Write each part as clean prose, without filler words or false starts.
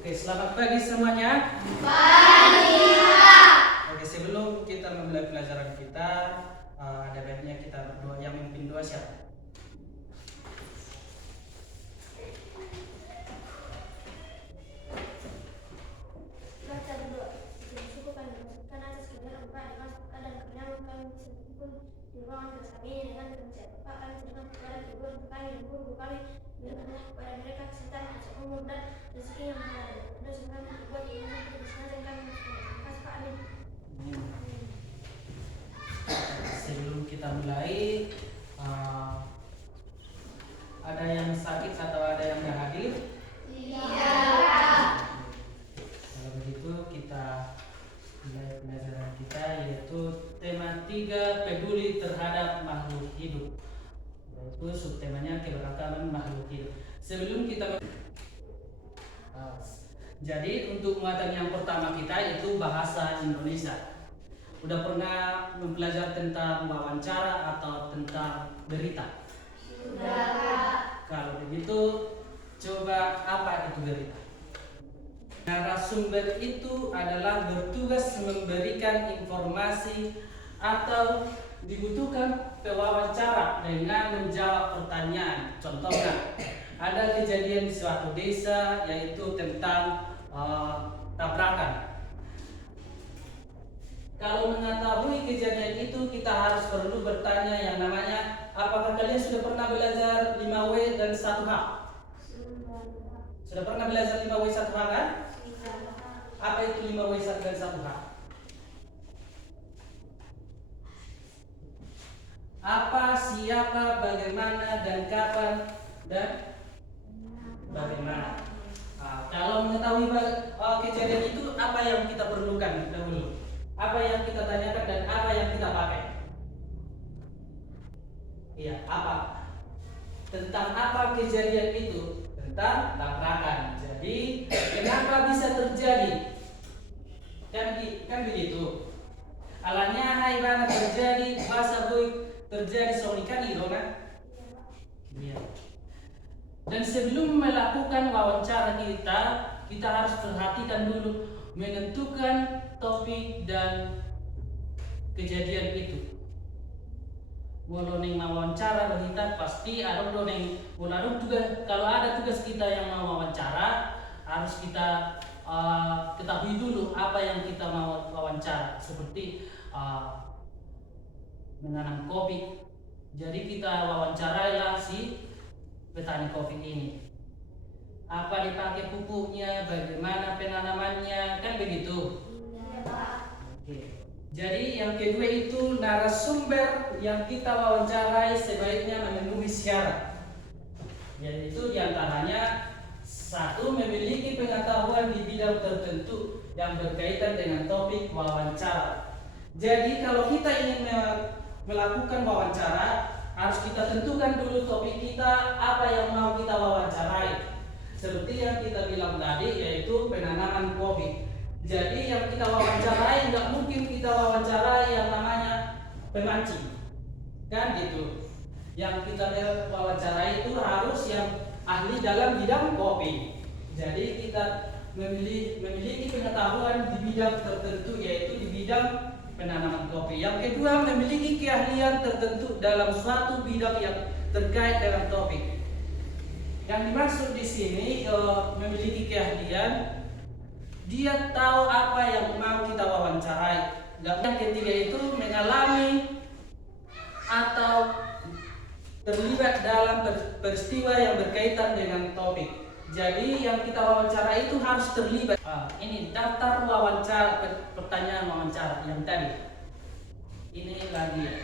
Oke, selamat pagi semuanya. Pagi, Pak. Oke, sebelum kita memulai pelajaran kita, ada baiknya kita berdoa. Yang memimpin doa siapa? Baca berdoa. Bersyukur kami bersyukur atas kebenaran Bapak dengan Bapak dan kebenaran kami bisa berkumpul di ruangan kelas kami ini dengan kebenaran Bapak kami serahkan kepada guru kami dan guru kami berikanlah kepada mereka kesehatan, panjang umur dan rezeki yang halal. Dosa kami berbuat yang tidak berkenan dan kami terima kasih Pak. Amin. Sebelum kita mulai, ada yang sakit atau ada yang tidak hadir? Iya. Kalau begitu kita mulai pelajaran kita, yaitu tema 3 peduli terhadap makhluk hidup. Yaitu subtemanya keberagaman makhluk hidup. Sebelum kita jadi untuk muatan yang pertama kita itu bahasa Indonesia. Udah pernah mempelajari tentang wawancara atau tentang berita? Sudah. Kalau begitu, coba apa itu berita? Narasumber itu adalah bertugas memberikan informasi atau dibutuhkan pewawancara dengan menjawab pertanyaan. Contohnya, ada kejadian di suatu desa yaitu tentang tabrakan. Kalau mengetahui kejadian itu, kita harus perlu bertanya yang namanya, apakah kalian sudah pernah belajar 5W dan 1H? Sudah pernah belajar 5W 1H kan? Apa itu 5W dan 1H? Apa, siapa, bagaimana, dan kapan, dan bagaimana. Kalau mengetahui kejadian itu, apa yang kita perlukan dahulu? Apa yang kita tanyakan dan apa yang kita pakai? Iya, apa? Tentang apa kejadian itu? Tentang tabrakan. Jadi, kenapa bisa terjadi? Kan begitu. Alanya hai bana terjadi, bahasa boy terjadi soalikan irona. Iya. Dan sebelum melakukan wawancara kita harus perhatikan dulu menentukan topik dan kejadian itu. Walau neng wawancara kita pasti ada neng tugas. Kalau ada tugas kita yang mau wawancara, harus kita ketahui dulu apa yang kita mau wawancara. Seperti menanam kopi. Jadi kita wawancarailah si petani kopi ini. Apa dipakai pupuknya, bagaimana penanamannya, kan begitu. Iya, Pak. Oke. Jadi yang kedua itu narasumber yang kita wawancarai sebaiknya memenuhi syarat. Yaitu diantaranya, 1, memiliki pengetahuan di bidang tertentu yang berkaitan dengan topik wawancara. Jadi kalau kita ingin melakukan wawancara, harus kita tentukan dulu topik kita, apa yang mau kita wawancarai. Seperti yang kita bilang tadi, yaitu penanaman kopi. Jadi yang kita wawancarai nggak mungkin kita wawancarai yang namanya pemancing, kan gitu. Yang kita wawancarai itu harus yang ahli dalam bidang kopi. Jadi kita memiliki pengetahuan di bidang tertentu, yaitu di bidang penanaman kopi. Yang kedua, memiliki keahlian tertentu dalam suatu bidang yang terkait dengan topik. Yang dimaksud di sini memiliki keahlian, dia tahu apa yang mau kita wawancarai. Yang ketiga itu mengalami atau terlibat dalam peristiwa yang berkaitan dengan topik. Jadi yang kita wawancara itu harus terlibat. Ini daftar wawancara, pertanyaan wawancara yang tadi. Ini lagi ya.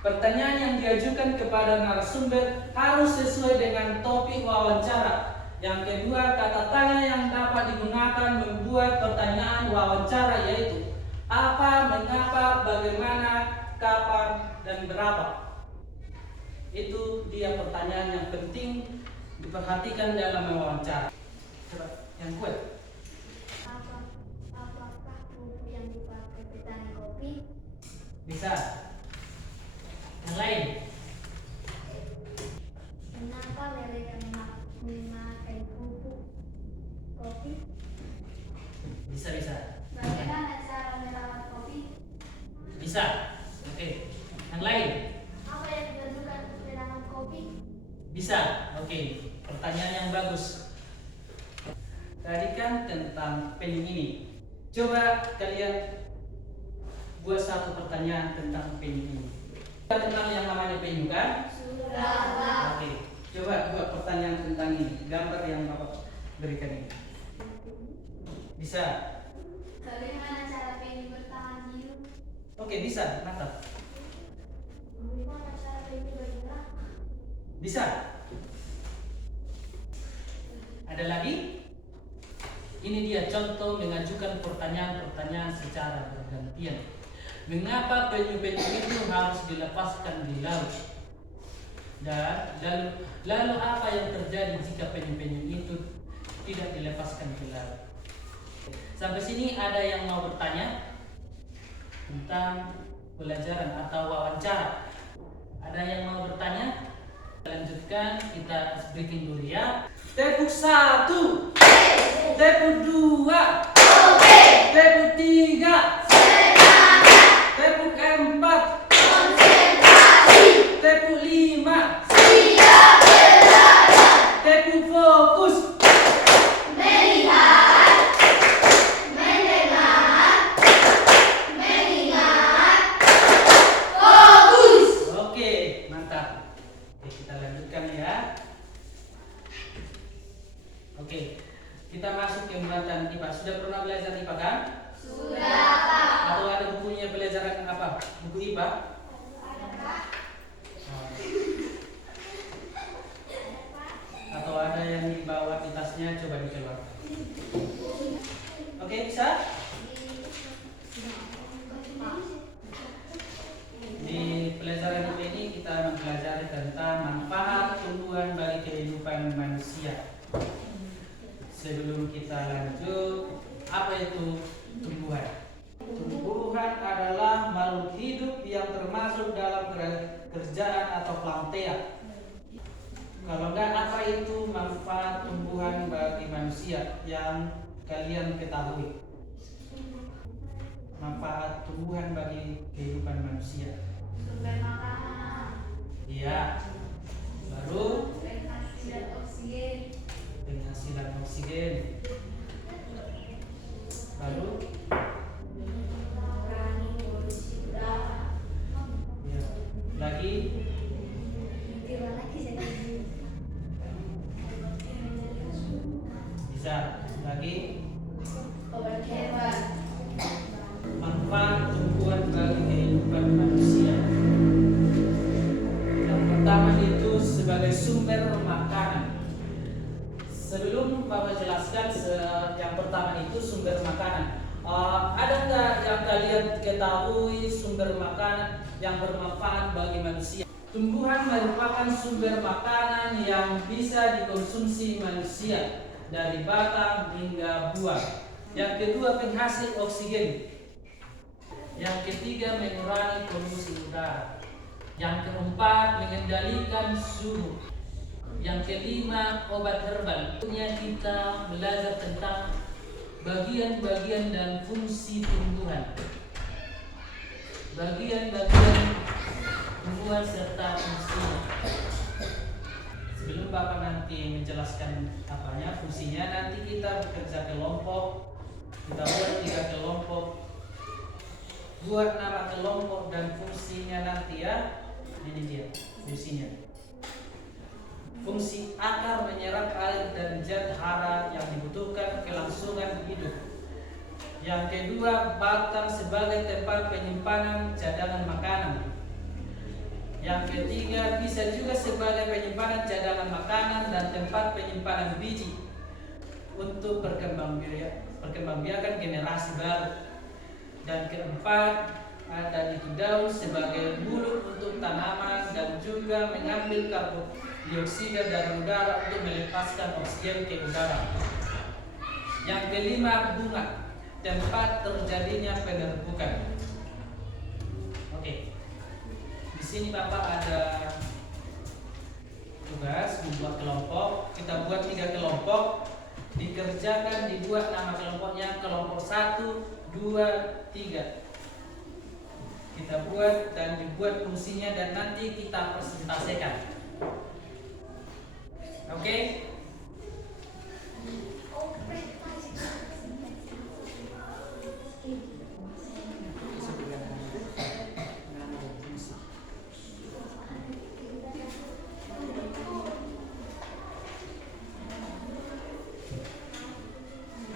Pertanyaan yang diajukan kepada narasumber harus sesuai dengan topik wawancara. Yang kedua, kata tanya yang dapat digunakan membuat pertanyaan wawancara yaitu apa, mengapa, bagaimana, kapan, dan berapa. Itu dia pertanyaan yang penting diperhatikan dalam wawancara. Coba yang kuat. Apakah pupuk yang dipakai petani kopi? Bisa. Yang lain. Kenapa mereka memakai pupuk kopi? Bisa. Bagaimana cara merawat kopi? Bisa. Oke. Yang lain? Apa yang diperlukan untuk menanam kopi? Bisa. Oke. Pertanyaan yang bagus. Tadi kan tentang penyu ini. Coba kalian buat satu pertanyaan tentang penyu ini. Kita kenal yang namanya penyu kan? Sudah, Pak. Oke. Coba buat pertanyaan tentang ini. Gambar yang Bapak berikan ini. Bisa. Bagaimana cara penyu bertahan hidup? Oke, bisa. Mantap. Bagaimana cara penyu bergerak? Bisa. Ada lagi? Ini dia contoh mengajukan pertanyaan-pertanyaan secara bergantian. Mengapa penyu-penyu itu harus dilepaskan di laut? Dan lalu apa yang terjadi jika penyu-penyu itu tidak dilepaskan di laut? Sampai sini ada yang mau bertanya tentang pelajaran atau wawancara? Ada yang mau bertanya? Lanjutkan, kita bikin dulu ya. Tepuk 1, tepuk 2, tepuk 3, tepuk 4, tepuk 5, tepuk fokus. Oke, mantap. Oke, kita lanjutkan ya. Oke, kita masuk ke pembelajaran IPA. Sudah pernah belajar IPA kan? Sudah, Pak. Atau ada bukunya pelajaran apa? Buku IPA? Ada, Pak. Atau ada yang dibawa di tasnya? Coba dikeluarkan. Oke, bisa? Di pelajaran ini kita mempelajari tentang manfaat tumbuhan bagi kehidupan manusia. Sebelum kita lanjut, apa itu tumbuhan? Tumbuhan adalah makhluk hidup yang termasuk dalam kerjaan atau plantea. Kalau enggak, apa itu manfaat tumbuhan bagi manusia yang kalian ketahui? Manfaat tumbuhan bagi kehidupan manusia. Sumber makanan. Iya. Baru Penghasilan oksigen. penghasilan oksigen. Baru Mengurangi polusi udara. ya. Lagi bisa. Lagi Obat herbal. manfaat tumbuhan bagi kehidupan manusia. Yang pertama itu sebagai sumber makanan. Sebelum Bapak jelaskan yang pertama itu sumber makanan. Ada nggak yang kalian ketahui sumber makanan yang bermanfaat bagi manusia? Tumbuhan merupakan sumber makanan yang bisa dikonsumsi manusia dari batang hingga buah. Yang kedua, penghasil oksigen. Yang ketiga, mengurangi polusi udara. Yang keempat, mengendalikan suhu. Yang kelima, obat herbal. Kita belajar tentang bagian-bagian dan fungsi tumbuhan. Bagian-bagian tumbuhan serta fungsinya. Sebelum Bapak nanti menjelaskan apanya, fungsinya, nanti kita bekerja kelompok. Kita buat 3 kelompok. Buat nama kelompok dan fungsinya nanti ya. Ini dia fungsinya. Fungsi akar menyerap air dan zat hara yang dibutuhkan kelangsungan hidup. Yang kedua, batang sebagai tempat penyimpanan cadangan makanan. Yang ketiga, bisa juga sebagai penyimpanan cadangan makanan dan tempat penyimpanan biji untuk perkembangbiakan generasi baru. Dan keempat, ada itu daun sebagai mulut untuk tanaman dan juga mengambil karbon dioksida dari udara untuk melepaskan oksigen ke udara. Yang kelima, bunga, tempat terjadinya penerbukan. Oke. Di sini Bapak ada tugas membuat kelompok. Kita buat 3 kelompok. Dikerjakan, dibuat nama kelompoknya kelompok 1, 2, 3. Kita buat dan dibuat fungsinya dan nanti kita presentasikan. Oke?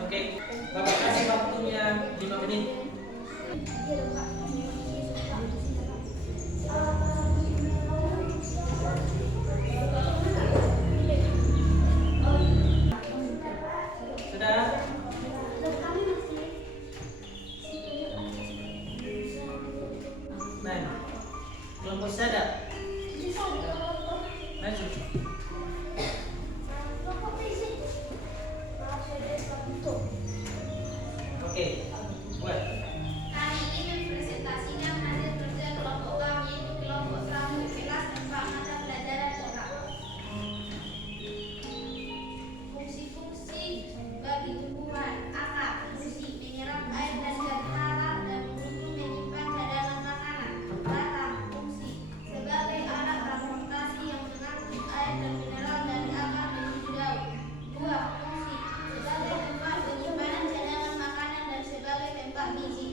Oke, Bapak kasih waktunya 5 menit. Sudah? Nah, kelompok sadar. Maju. Oke, buat. Kali ini presentasikan hasil kerja kelompok kami, yaitu kelompok 1 kelas 4 mata pelajaran corak. Fungsi-fungsi bagi tumbuhan: akar, fungsi menyerap air dan gas harap dan untuk menyimpan cadangan makanan. Batang, fungsi sebagai alat transportasi yang mengangkut air dan mineral dari akar menuju daun. Buah, fungsi sebagai tempat penyimpanan cadangan makanan dan sebagai tempat biji.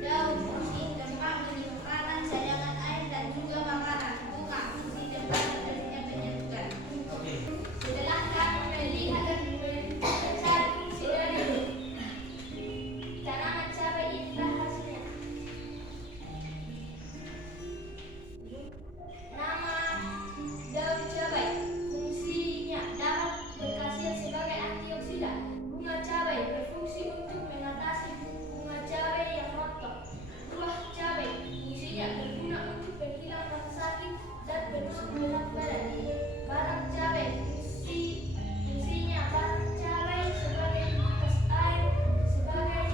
Daun, fungsi tempat penyimpanan cadangan air dan juga makanan. Bunga, fungsi tempat terjadinya penyerbukan. Oke. Setelah kami melihat dan mencari fungsi dari tanaman cabai, inilah hasilnya. Nama daun cabai, fungsinya dapat berkhasiat sebagai antioksidan. Bunga cabai berfungsi untuk mengatasi bunga cabai yang rontok. Buah cabai, fungsinya berguna untuk penghilang rasa sakit dan penuh berat badan. Batang cabai, fungsinya batang cabai sebagai lintas air, sebagai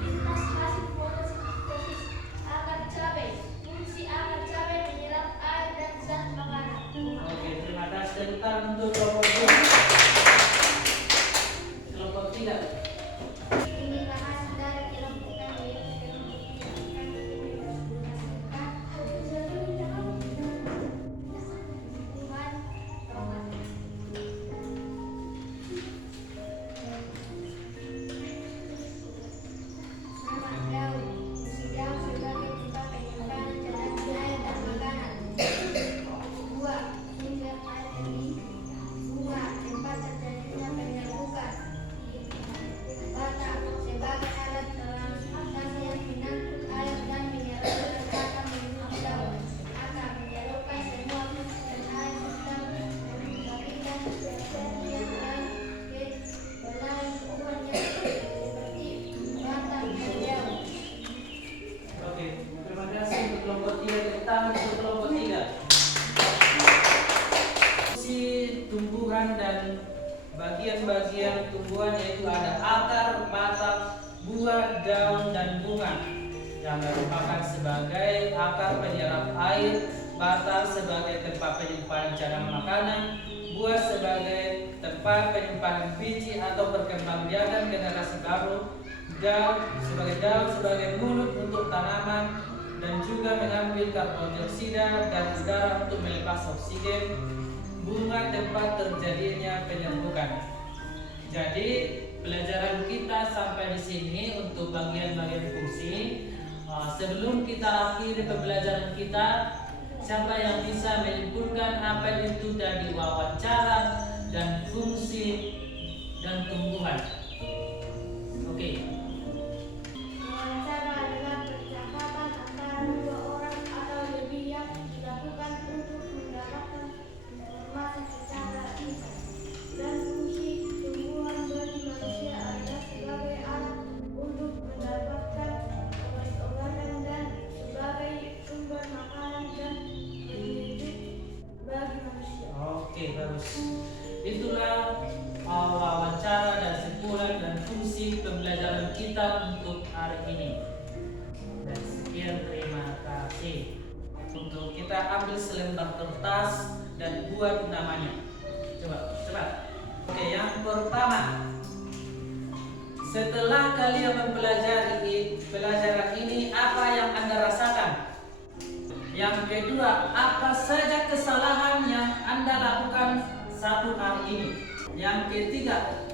lintas hasil fotosintesis. Akar cabai, fungsi akar cabai menyerap air dan zat makanan. Oke, terima kasih. Tepuk tangan untuk kelompok 2. Kelompok 3. Inilah hasil dari kelompok kami, yaitu kelompok kami berdasarkan tumbuhan tomat. Nama daun, fungsi daun sebagai tempat penyimpanan cadangan air dan makanan. Buah, sumber air dari bunga, tempat terjadinya penyerbukan. Batang, sebagai alat transportasi yang mengangkut air dan mineral dari batang menuju daun. Akar, menyerupai semua fungsi dan air sistem membagikan bagian dan ke belahan tumbuhan yang seperti batang dan daun. Oke, terima kasih untuk kelompok 3. Tepuk tangan untuk kelompok 3. Fungsi tumbuhan dan bagian-bagian tumbuhan yaitu ada akar, batang, buah, daun, dan bunga yang merupakan sebagai akar penyerap air, batang sebagai tempat penyimpanan cadangan makanan, buah sebagai tempat penyimpanan biji atau perkembangbiakan generasi baru, daun sebagai mulut untuk tanaman dan juga mengambil karbon dioksida dan udara untuk melepas oksigen. Bunga tempat terjadinya penyerbukan. Jadi pelajaran kita sampai di sini untuk bagian-bagian fungsi. Sebelum kita akhiri pembelajaran kita, siapa yang bisa menyimpulkan apa itu dari wawancara dan fungsi dan tumbuhan? Oke. Wawancara adalah percakapan antara dua orang atau lebih yang dilakukan untuk mendapatkan informasi secara lisan. Dan fungsi tumbuhan bagi manusia adalah sebagai alat untuk mendapatkan obat-obatan dan sebagai sumber makanan dan pendidik bagi manusia. Oke, bagus. Itulah wawancara dan simpulan dan fungsi pembelajaran kita untuk hari ini. Dan sekian, terima kasih. Untuk kita ambil selembar kertas dan buat namanya. Coba. Oke, yang pertama Setelah kalian mempelajari pelajaran ini, apa yang Anda rasakan? Yang kedua, apa saja kesalahan yang Anda lakukan satu hari ini? Yang ketiga,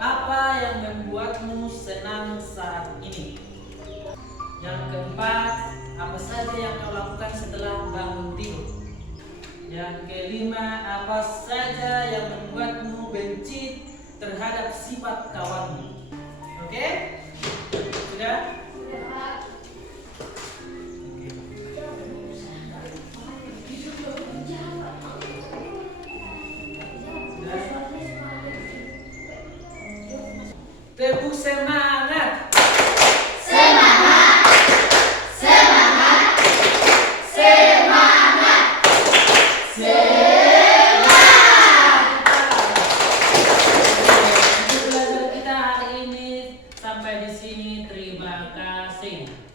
apa yang membuatmu senang saat ini? Yang keempat, apa saja yang kau lakukan setelah bangun tidur? Yang kelima, apa saja yang membuatmu benci terhadap sifat kawanmu? Oke? Sudah? Sudah, Pak. Tepuk semangat. Belajar kita hari ini sampai di sini. Terima kasih.